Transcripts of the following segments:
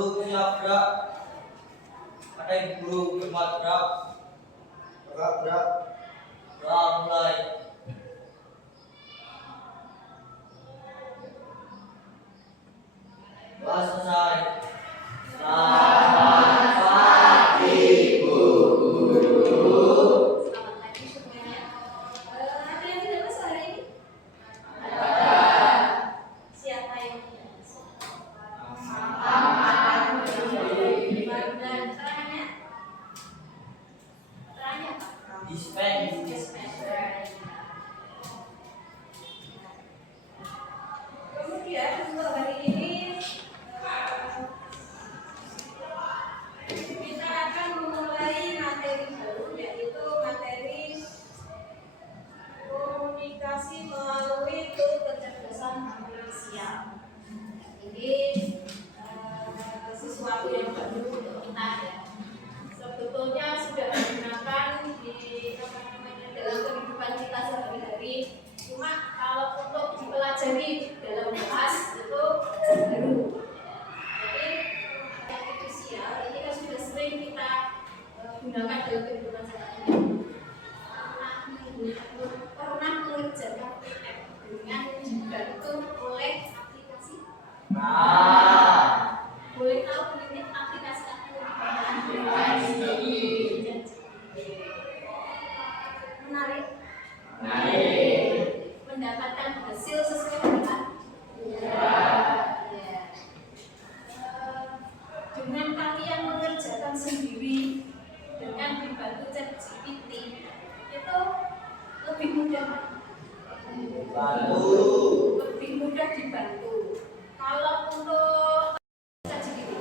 guru siap gerak. Ada guru cepat gerak. Gerak. Gerak mulai. Bahas selesai. Selamat pagi Bu Guru. Selamat pagi semuanya. Ada yang tidak masuk hari ini? Ada. Siapa yang tidak masuk? Dan keterangannya? Keterangannya apa? Dispen. Kemudian untuk hari ini kita akan memulai materi baru, yaitu materi komunikasi melalui tool kecerdasan artifisial. Ini sesuatu yang baru untuk kita ya. Sebetulnya sudah digunakan di dalam kehidupan kita sehari-hari. Cuma kalau untuk dipelajari dalam kelas itu baru. Jadi artifisial ini kan sudah sering kita gunakan dalam kehidupan sehari-hari. Pernah mengerjakan PM dengan dibantu oleh aplikasi? Boleh tahu ini aplikasi apa? Menarik. Mendapatkan hasil sesuai dengan dengan kalian mengerjakan sendiri dengan dibantu ChatGPT itu lebih mudah. Lebih mudah dibantu. Kalau untuk ChatGPT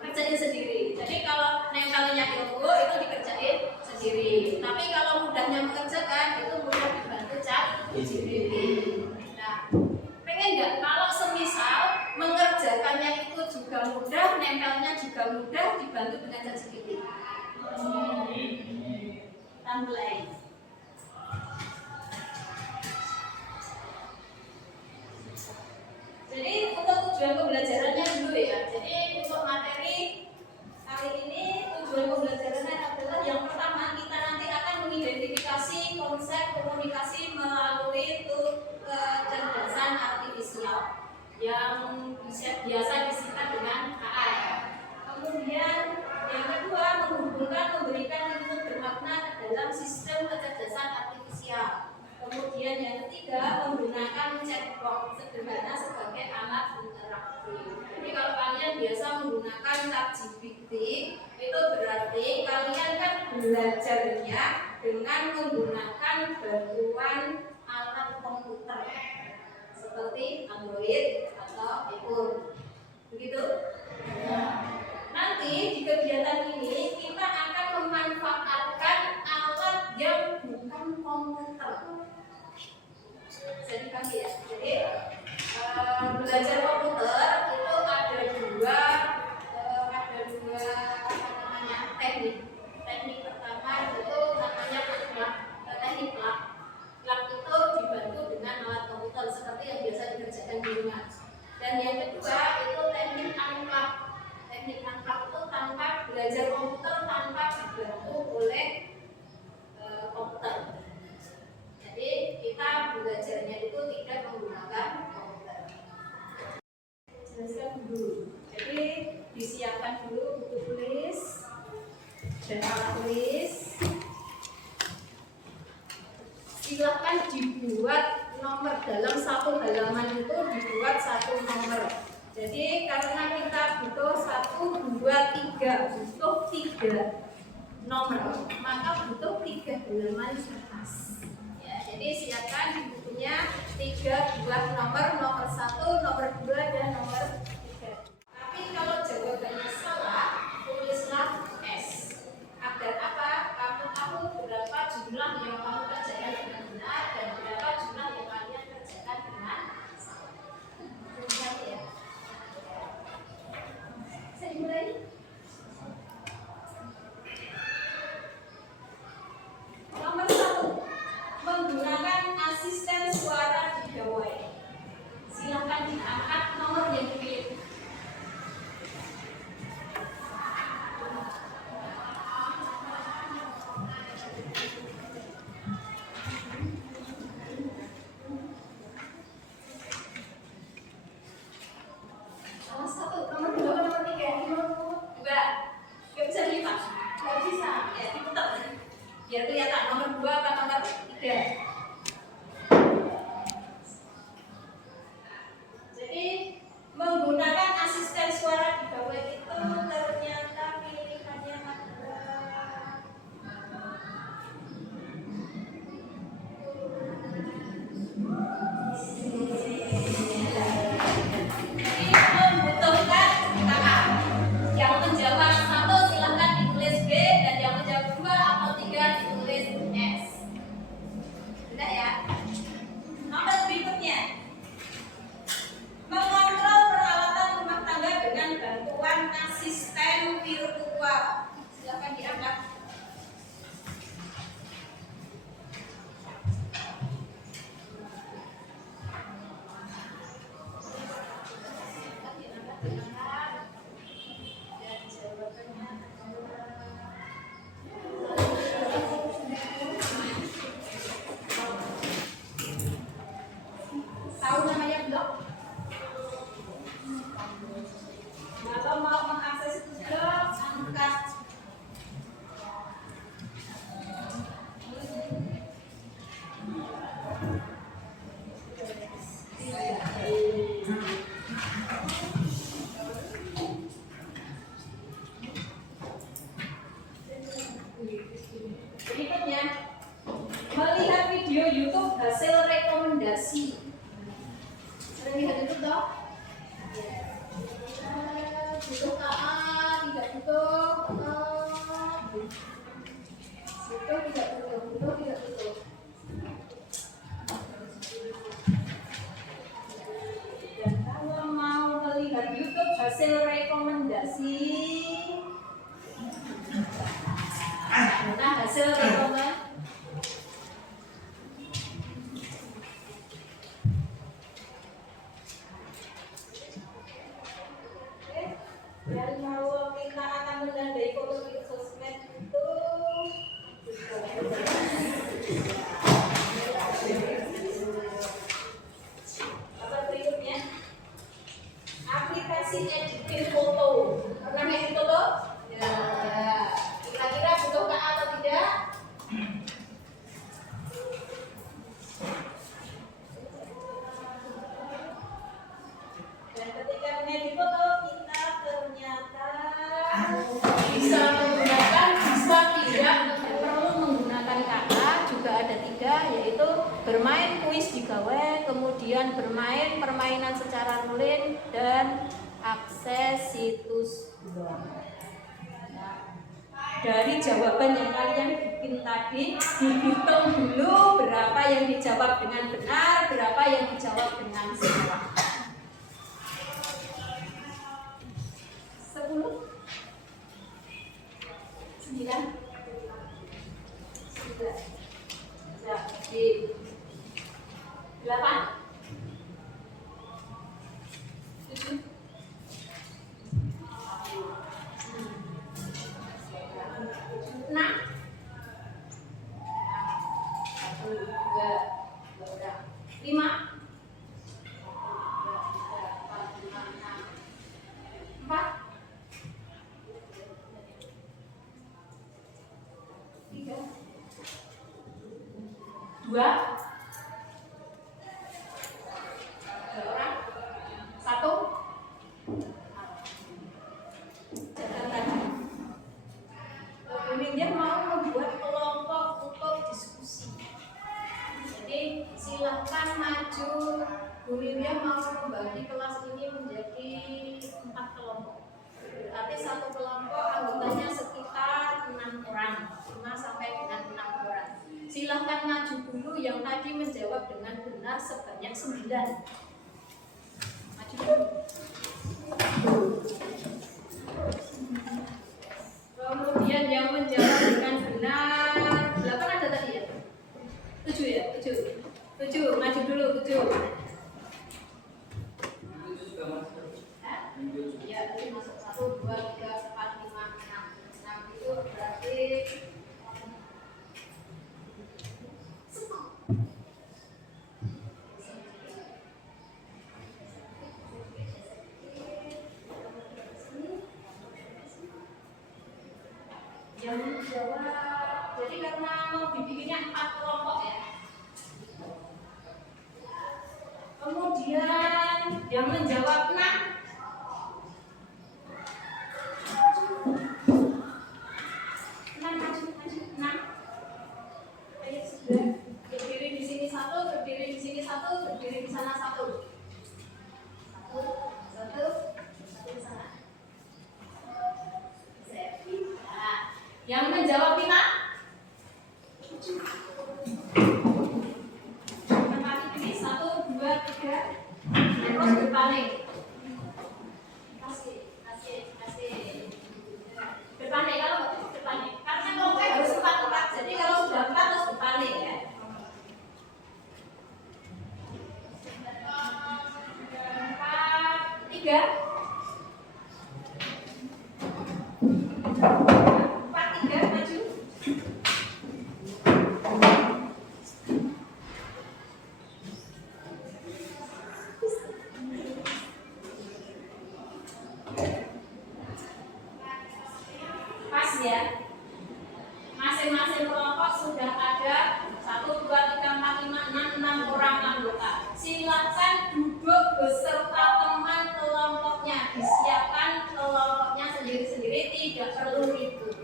kerjain sendiri. Jadi kalau nempelnya ilmu itu dikerjain sendiri. Tapi kalau mudahnya mengerjakan itu mudah dibantu ChatGPT. Nah, pengen nggak kalau semisal mengerjakannya itu juga mudah, nempelnya juga mudah dibantu dengan ChatGPT? Kita mulai. Jadi untuk tujuan pembelajarannya dulu ya. Jadi untuk materi kali ini tujuan pembelajarannya adalah yang pertama kita nanti akan mengidentifikasi konsep komunikasi melalui tool kecerdasan artifisial yang biasa disingkat dengan AI. Kemudian yang kedua memberikan input bermakna ke dalam sistem kecerdasan artifisial. Kemudian yang ketiga menggunakan chatbot sederhana sebagai alat interaktif. Jadi kalau kalian biasa menggunakan ChatGPT itu berarti kalian kan belajarnya dengan menggunakan bantuan alat komputer seperti Android atau iPhone. Begitu? Nanti di kegiatan ini kita akan memanfaatkan alat yang bukan komputer. Jadi kami ya. Jadi belajar komputer itu ada dua teknik. Teknik pertama itu namanya teknik lab. Lab itu dibantu dengan alat komputer seperti yang biasa dikerjakan di rumah. Dan yang kedua itu teknik unplug. Teknik unplug itu tanpa belajar komputer tanpa dibantu oleh komputer. Jadi kita belajarnya itu tidak menggunakan komputer. Jelaskan dulu. Jadi disiapkan dulu buku tulis dan alat tulis. Silakan dibuat nomor dalam satu halaman itu dibuat satu nomor. Jadi karena kita butuh 1, 2, 3, butuh 3 nomor, maka butuh 3 halaman kertas. Jadi siapkan di bukunya 3 buah nomor 1, nomor 2, dan nomor 3. Tapi kalau jawabannya salah, tulislah S. Agar apa? Kamu tahu berapa jumlah yang kamu kerjakan dengan benar dan berapa jumlah yang kalian kerjakan dengan salah. Lihat ya. Saya dimulai. Nomor 1. Menggunakan asisten suara di gawai. Silakan diangkat Biar kelihatan nomor 2 apa nomor 3. Jadi menggunakan asisten suara di bawah itu ternyata pilihannya adalah membutuhkan kakak. Yang menjawab 1 silahkan ditulis B, dan yang menjawab 2 atau 3 ditulis S. Sudah ya? Nomor berikutnya, mengontrol peralatan rumah tangga dengan bantuan asisten virtual. Silahkan diangkat. Tahu namanya blog? Kalau mau mengakses blog, angkat. Berikutnya, melihat video YouTube hasil rekomendasi. Sering lihat YouTube dong? Butuh KA, tidak butuh. Butuh, tidak butuh. Butuh, tidak butuh. Dan kalau mau melihat YouTube hasil rekomendasi, nah hasil rekomendasi. Yang mau kita akan menandai foto di sosmed itu apa berikutnya? Aplikasi editing foto. Pernah edit foto? Ya. Kira-kira butuh KA atau tidak? Dan ketika mengedit foto, kita ternyata bisa menggunakan, bisa tidak perlu menggunakan kata. Juga ada 3, yaitu bermain kuis di gawe, kemudian bermain permainan secara nulis, dan akses situs blog. Dari jawaban yang kalian bikin tadi, dihitung dulu berapa yang dijawab dengan benar, berapa yang dijawab dengan salah. 10, 9, 11, ya, di 8, 7, 6, 5, 4, 3, 2, 1. Kemudian mau membuat kelompok untuk diskusi. Jadi silahkan maju. Bu Lilia mau membagi kelas ini menjadi 4 kelompok. Berarti satu kelompok anggotanya sekitar 6 orang, 5 sampai dengan 6 orang. Silahkan maju dulu yang tadi menjawab dengan benar sebanyak 9. Maju dulu. Kemudian yang menjawab dengan benar 8 ada tadi ya? 7 ya? 7 maju dulu 7. Ya, tadi masuk 1, 2, 3, 4, 5, 6. 6 itu berarti yang menjawab Jadi karena mau dibikinnya 4 kelompok ya. Kemudian yang menjawab 6. Ayo sudah. Berdiri di sini 1, berdiri di sini 1, berdiri di sana 1. 1 di sana. Nah, yang menjawab 5. Tempat ini 1, 2, 3. Terus berbalik. Kasih. Berbalik kalau berbalik. Karena kelompok harus 4. Jadi kalau sudah 4 terus berbalik ya. 4, 3. 4, 3 maju. Pas ya. Masing-masing kelompok sudah ada 1, 2, 3, 4, 5, 6 orang anggota. Silakan duduk beserta teman kelompoknya. Disiapkan kelompoknya sendiri-sendiri, tidak perlu ribut.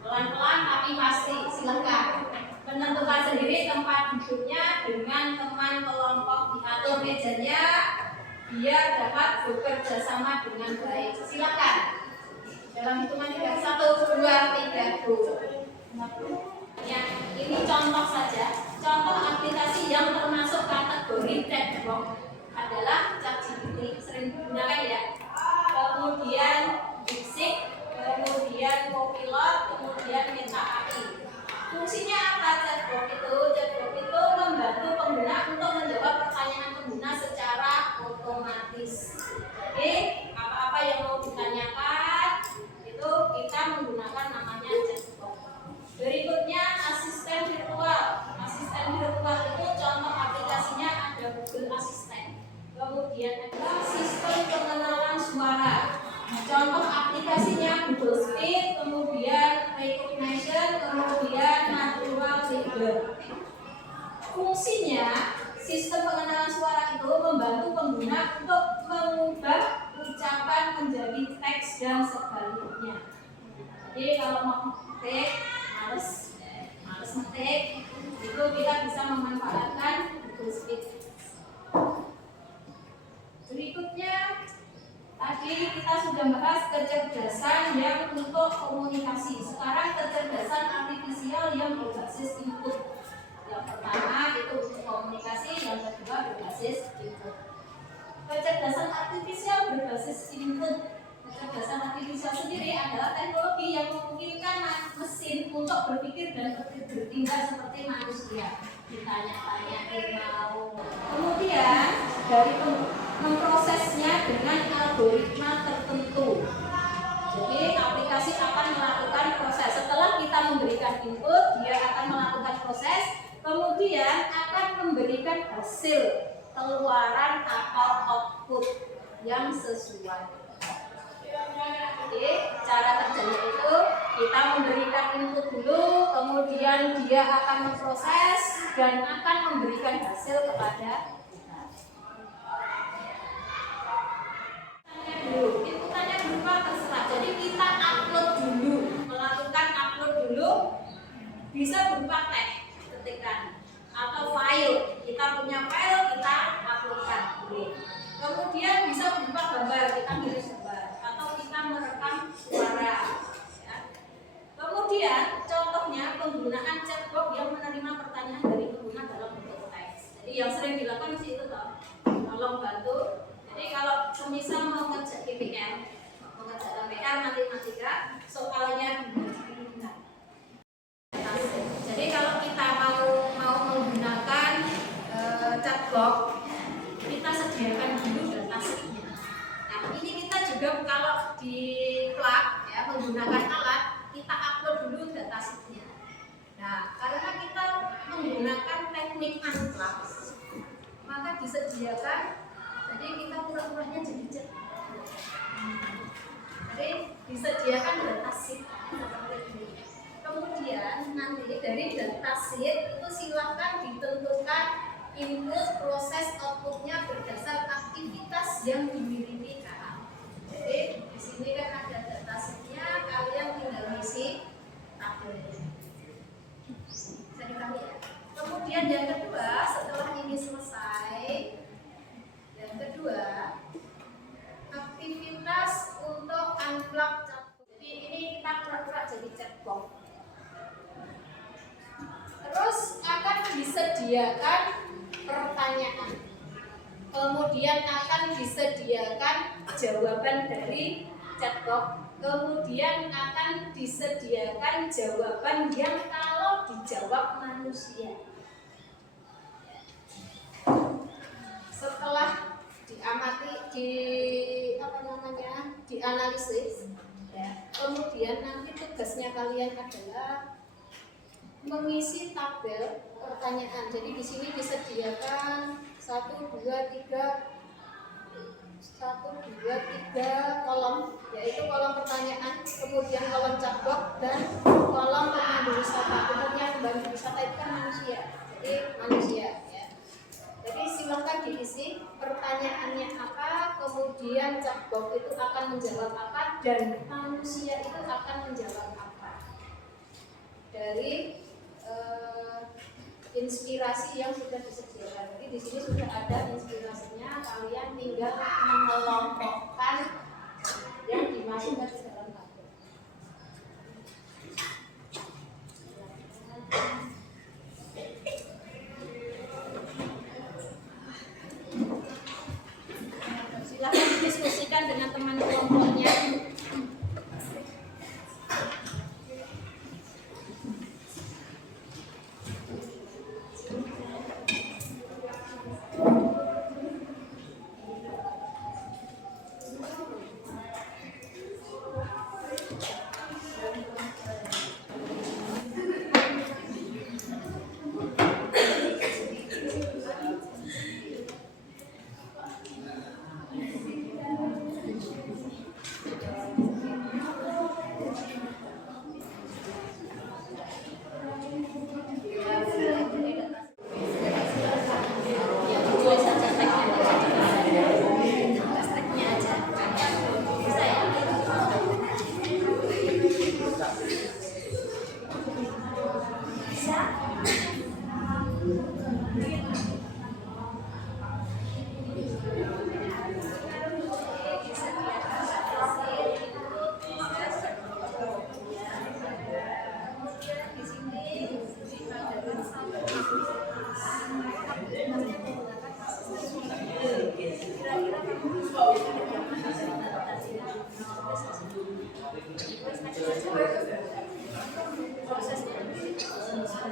Pelan-pelan tapi pasti. Silakan menentukan sendiri tempat duduknya dengan teman kelompok, diatur mejanya biar dapat bekerja sama dengan baik. Silakan. Dalam hitungan 3, 1, 2, 3, go. Ya, ini contoh saja. Contoh aplikasi yang termasuk kategori chatbot adalah ChatGPT, sering digunakan ya. Kemudian DeepSeek, kemudian Copilot, kemudian Meta AI. Fungsinya apa chatbot itu? Chatbot itu membantu pengguna untuk menjawab pertanyaan pengguna secara otomatis. Jadi apa-apa yang mau ditanyakan itu kita menggunakan namanya chatbot. Berikutnya asisten virtual. Asisten virtual itu contoh aplikasinya ada Google Assistant. Kemudian ada sistem pengenalan suara. Contoh aplikasinya Google Speak, kemudian Recognition, kemudian Natural Leader. Fungsinya sistem pengenalan suara itu membantu pengguna untuk mengubah ucapan menjadi teks dan sebaliknya. Jadi kalau mau ngetik, males ngetik, itu kita bisa memanfaatkan Google Speak. Berikutnya, tadi kita sudah bahas kecerdasan yang untuk komunikasi. Sekarang kecerdasan artifisial yang berbasis input. Yang pertama itu untuk komunikasi, yang kedua berbasis input. Kecerdasan artifisial berbasis input. Kecerdasan artifisial sendiri adalah teknologi yang memungkinkan mesin untuk berpikir dan bertindak seperti manusia. Ditanya-tanyain mau. Kemudian dari memprosesnya dengan algoritma tertentu. Jadi aplikasi akan melakukan proses. Setelah kita memberikan input, dia akan melakukan proses, kemudian akan memberikan hasil keluaran atau output yang sesuai. Jadi cara kerjanya itu kita memberikan input dulu, kemudian dia akan memproses dan akan memberikan hasil kepada kita. Inputannya berupa terserah. Jadi kita upload dulu, melakukan upload dulu, bisa berupa teks ketikan atau file. Kita punya file, kita uploadkan dulu. Kemudian bisa berupa gambar, kita kirim gambar atau kita merekam suara. Ya. Kemudian contohnya penggunaan chatbot yang menerima pertanyaan dari pengguna dalam bentuk teks. Jadi yang sering dilakukan di situ toh, tolong bantu. Jadi kalau semisal mau ngerjain KPM, mengerjakan PR matematika, soalnya benar. Jadi kalau kita mau menggunakan chatbot, kita sediakan dulu datasheetnya. Nah ini kita juga kalau di plug ya menggunakan alat, kita upload dulu datasheetnya. Nah karena kita menggunakan teknik unplug, maka disediakan. Jadi kita pura-puranya jadi chatbot. Jadi disediakan datasheet seperti ini. Kemudian nanti ditentukan input, proses, outputnya berdasar aktivitas yang dimiliki KA. Jadi di sini kan ada data sheet-nya, kalian tinggal isi tabelnya. Bisa dipahami ya? Kemudian yang kedua, setelah ini selesai, yang kedua aktivitas untuk unplug chatbox. Jadi ini kita pura-pura jadi chatbox. Terus akan disediakan pertanyaan. Kemudian akan disediakan jawaban dari chatbox. Kemudian akan disediakan jawaban yang kalau dijawab manusia. Setelah diamati, dianalisis, ya, kemudian nanti tugasnya kalian adalah mengisi tabel pertanyaan. Jadi di sini disediakan 1, 2, 3 kolom, yaitu kolom pertanyaan, kemudian kolom chatbox dan kolom pemandu wisata. Umumnya pemandu wisata itu kan manusia, jadi manusia ya. Jadi silakan diisi pertanyaannya apa, kemudian chatbox itu akan menjawab apa, dan manusia itu akan menjawab apa dari inspirasi yang sudah disediakan. Jadi di sini sudah ada inspirasinya, kalian tinggal mengelompokkan yang dimasukkan ke dalam tabel. Silakan diskusikan dengan teman kelompoknya.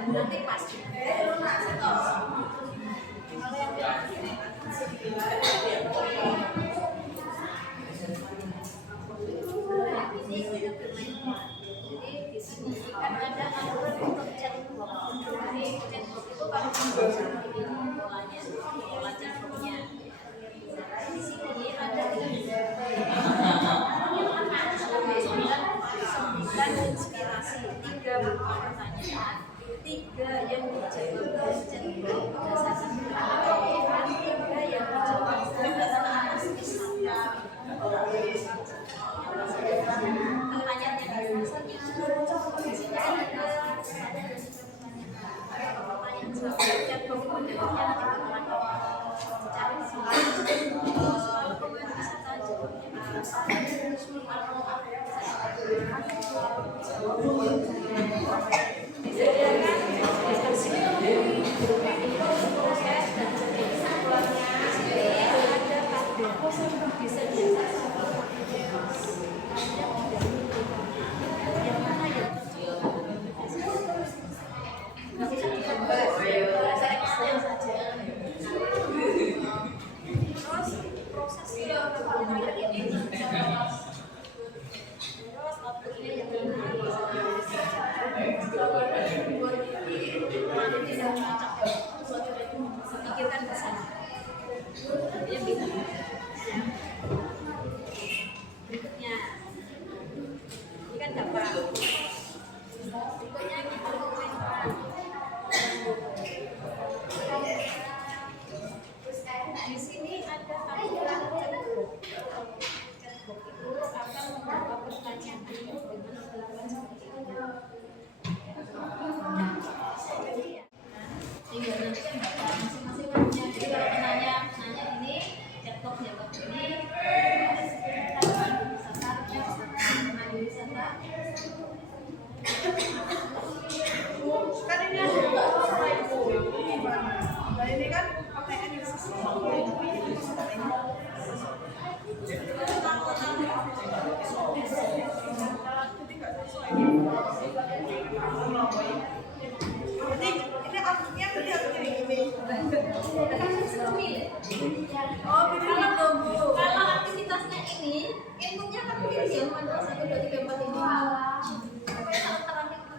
Nanti pasti. Jadi di sini kan ada aturan untuk chatbox. Jadi chatbox itu kalau polanya, pola chatboxnya. Di sini ada 9 inspirasi, 3 pertanyaan, 3 yang dijawab dari chatbox berdasarkan pertanyaan, dan 3 yang dijawab berdasarkan analisis data. Pertanyaan yang biasanya di sini ada pertanyaan chatbox modelnya cari soal pemandu wisata jawabnya disediakan proses dan kesimpulannya ada pada disediakan yang mana ya nggak bisa digambar saya saja. Terus proses yang ini terus outputnya yang benar pikirkan ke sana yang bisa berikutnya ini kan gampang. Berikutnya kita komentar Kan ini ada selesai bu, gimana? Nah ini kan pakai analisis. Jadi ini artinya kelihatan ini. Oh benar dong bu. Kalau aktivitasnya ini, inputnya kan pilih yang mana 1, 2, 3, 4 ini. Apa yang terang itu?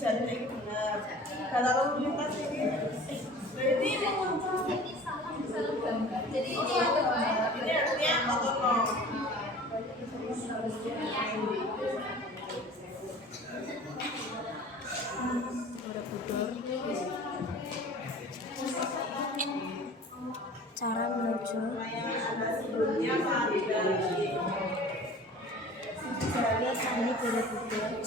Jadi benar. Kalau lalu lintas ini, ini mengunjung. Ini salah gambar. Jadi ini yang gambar. Ini artinya otonom. Cara menuju Sebelumnya mandi. Jalan ini Borobudur.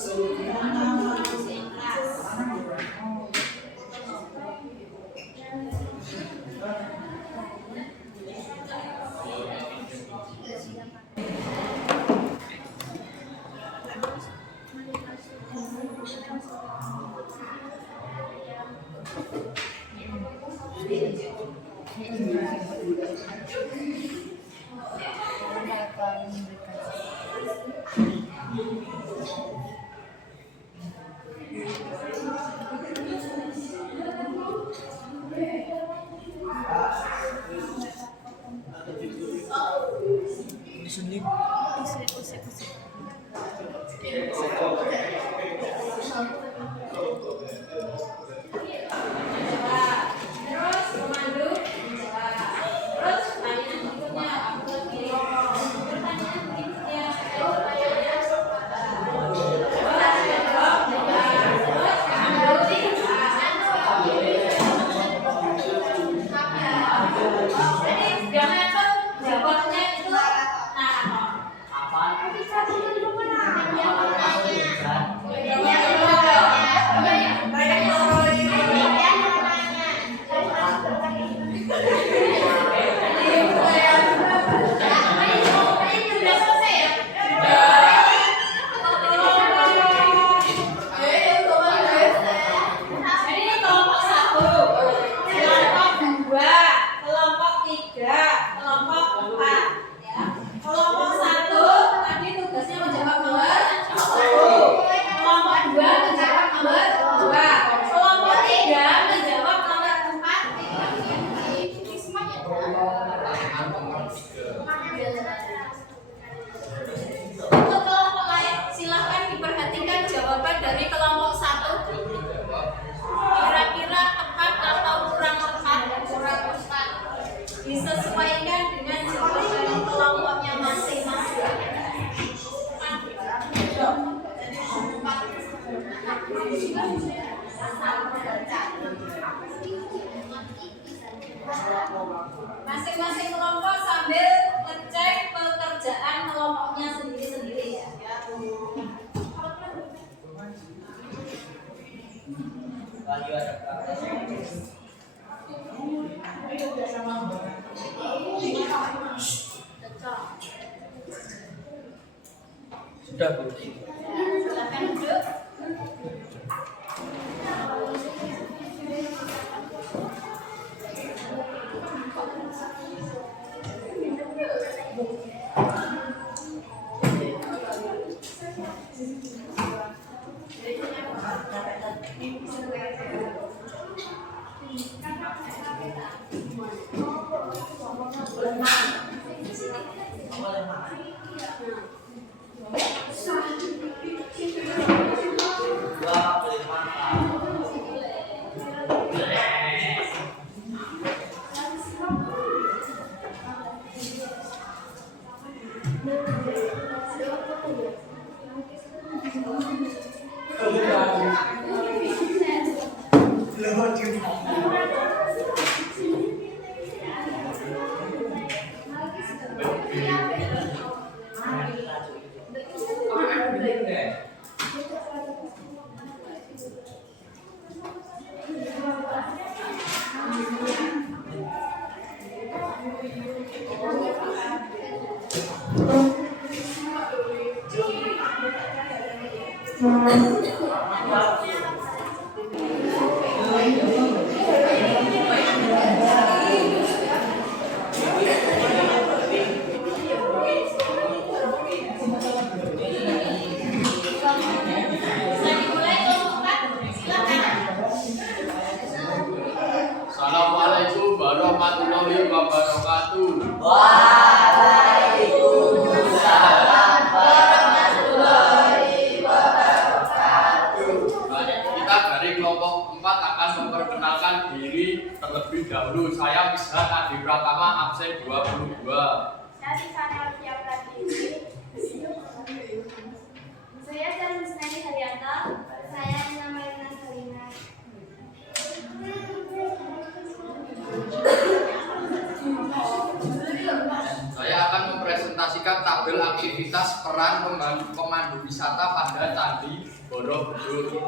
Terus pemandu menjawab. Terus pertanyaan berikutnya apa lagi? Pertanyaan berikutnya jadi jangan tuh jawabnya itu nah Jadi kelompok 1, kelompok 2, kelompok 3, kelompok 4 ya. Kelompok 1 tadi tugasnya menjawab nomor 1. Kelompok 2 menjawab nomor 2. Kelompok 3 menjawab nomor 4. Untuk kelompok lain silahkan diperhatikan jawaban dari kelompok 1. Kira-kira tepat atau kurang tepat? Disesuaikan dengan jawaban kelompoknya masing-masing. Masing-masing kelompok sambil ngecek pekerjaan kelompoknya sendiri-sendiri ya. Lagi ada praktek. Sudah Bu. Silakan duduk. Assalamualaikum warahmatullahi wabarakatuh. Waalaikumsalam warahmatullahi wabarakatuh. Kita dari kelompok 4 akan memperkenalkan diri terlebih dahulu. Saya Mishan Adi Pratama, absen 22. Saya Tiffany Alfia Pratama. Saya Charmisnani Haryanto. Saya Nina Marina Salina. Saya akan mempresentasikan tabel aktivitas peran pemandu wisata pada Candi Borobudur.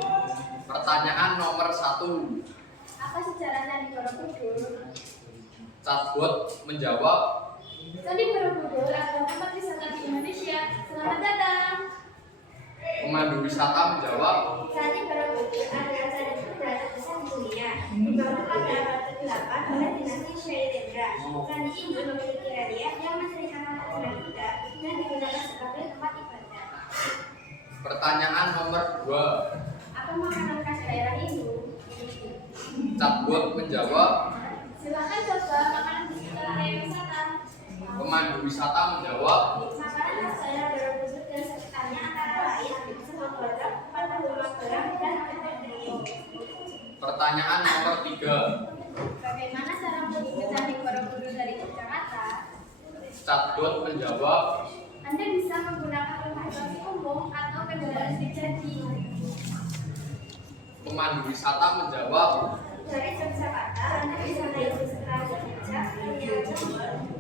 Pertanyaan nomor 1. Apa sejarah Candi Borobudur? Chatbot menjawab. Candi Borobudur adalah tempat wisata di Indonesia. Selamat datang. Pemandu wisata menjawab. Candi Borobudur adalah candi Buddha terbesar di dunia. Dibangun pada abad ke-8 oleh dinasti Shailendra. Candi ini memiliki relief yang menceritakan ajaran Buddha dan digunakan sebagai tempat ibadah. Pertanyaan nomor 2. Apa makanan khas daerah itu? Chatbot menjawab. Silakan coba makanan di sekitar area wisata. Pemandu wisata menjawab. Makanan khas daerah Borobudur dan sekitarnya antara lain sego godok, patah tulang berang, dan bebek kering. Pertanyaan nomor 3. Bagaimana cara menuju ke Candi Borobudur dari Jakarta? Chatbot menjawab. Anda bisa menggunakan transportasi umum atau kendaraan pribadi. Pemandu wisata menjawab. Dari Yogyakarta, Anda bisa naik bus Transjogja,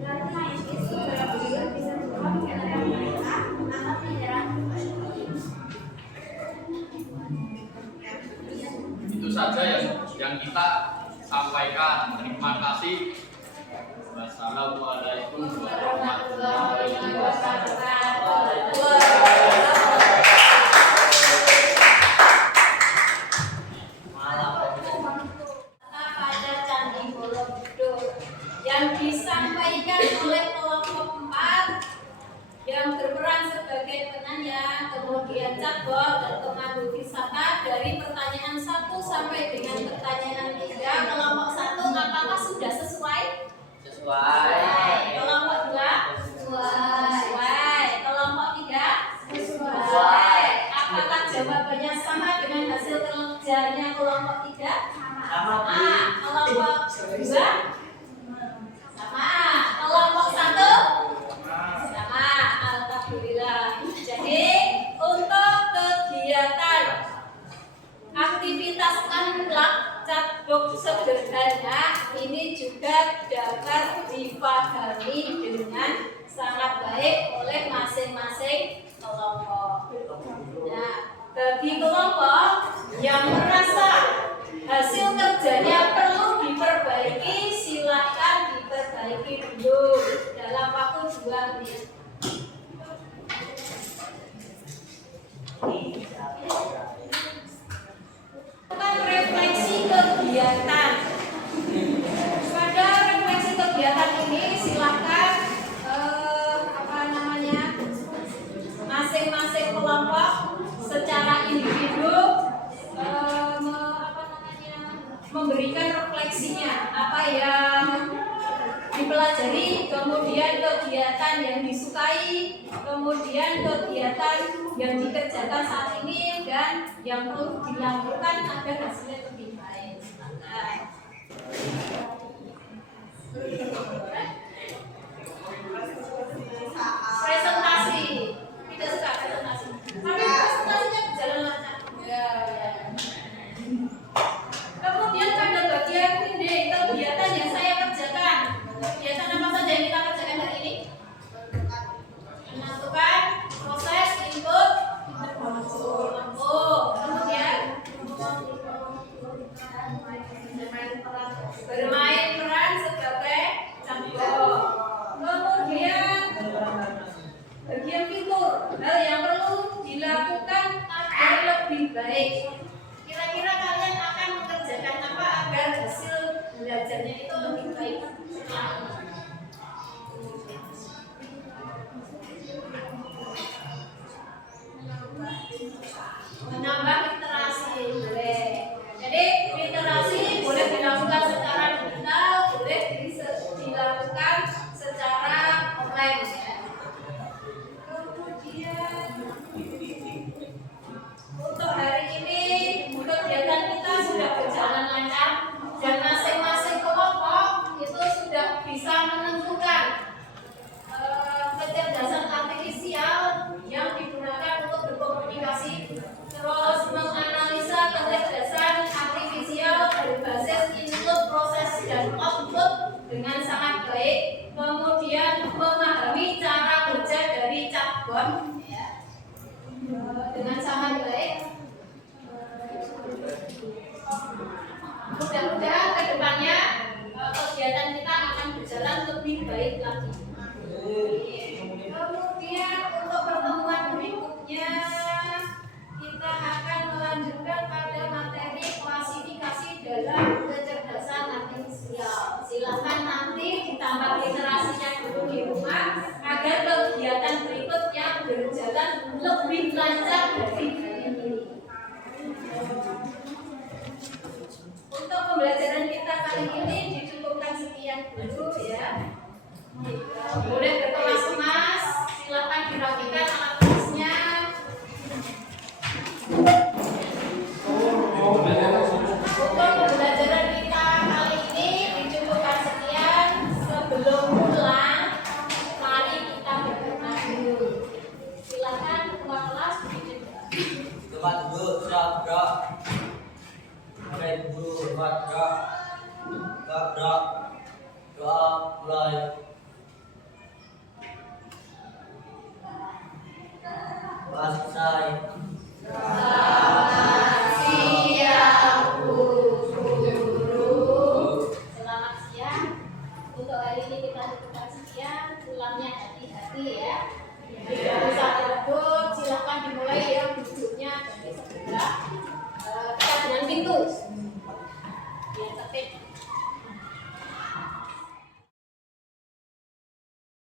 lalu naik bis ke Borobudur, bisa juga menggunakan kereta atau kendaraan pribadi. Itu saja yang kita sampaikan. Terima kasih. Wassalamualaikum warahmatullahi wabarakatuh. Pada Candi Borobudur yang disampaikan oleh kelompok 4 yang berperan sebagai penanya, kemudian chatbot dan pemandu wisata dari pertanyaan 1 sampai dengan pertanyaan 3. Kelompok 1 apakah sudah sesuai? Sesuai. Kelompok 2? Sesuai. Kelompok 3? Sesuai. Apakah jawabannya sama dengan hasil kerjanya kelompok 3? Sama, Bu. Kelompok 2? Sama. Kelompok 1? Sama. Alhamdulillah. Jadi untuk kegiatan aktivitas unlock chatbot sederhana ini juga dapat dipahami dengan sangat baik oleh masing-masing kelompok. Nah, bagi kelompok yang merasa hasil kerjanya perlu diperbaiki, silakan diperbaiki dulu dalam waktu 2 menit. Lakukan refleksi kegiatan. Pada refleksi kegiatan ini silakan masing-masing kelompok secara individu memberikan refleksinya, apa yang dipelajari, kemudian kegiatan yang disukai, kemudian kegiatan yang dikerjakan saat ini dan yang perlu dilakukan agar hasilnya lebih baik. Presentasi, tidak suka presentasi, tapi presentasinya berjalan lancar. Ya. Kemudian pada bagian ini kegiatan yang saya kerjakan. Kegiatan apa saja yang kita kerjakan hari ini? Menentukan proses input, kemudian bermain peran sebagai chatbot. hal yang perlu dilakukan agar lebih baik. Kira-kira kalian akan mengerjakan apa agar hasil belajarnya itu lebih baik setelah ini? Menambah literasi, boleh. Jadi literasi boleh dilakukan secara digital, boleh dilakukan secara offline ya. Kemudian untuk hari ini kegiatan kita sudah berjalan lancar dan masing-masing kelompok itu sudah bisa menentukan kecerdasan artifisial yang digunakan untuk berkomunikasi, terus menganalisa kecerdasan artifisial berbasis input, proses, dan output dengan sangat baik, kemudian memahami cara kerja dari chatbot ya, dengan sangat baik. Mudah-mudahan ke depannya kegiatan kita akan berjalan lebih baik lagi. Kemudian untuk pertemuan berikutnya kita akan melanjutkan pada materi klasifikasi dalam kecerdasan artifisial. Silakan nanti ditambah literasinya dulu di rumah agar kegiatan berikutnya berjalan lebih lancar dari hari ini. Untuk pembelajaran kita kali ini dicukupkan sekian dulu ya. Boleh berkemas-kemas, silakan dirapikan alat tulisnya. Untuk pembelajaran kita kali ini dicukupkan sekian. Sebelum pulang, mari kita berdoa dulu. Silakan ketua kelas berdoa. Tempat duduk, gerak. Mulai dulu, gerak. Doa mulai. Selesai. Selamat siang. Untuk hari ini kita cukupkan sekian. Pulangnya hati-hati ya.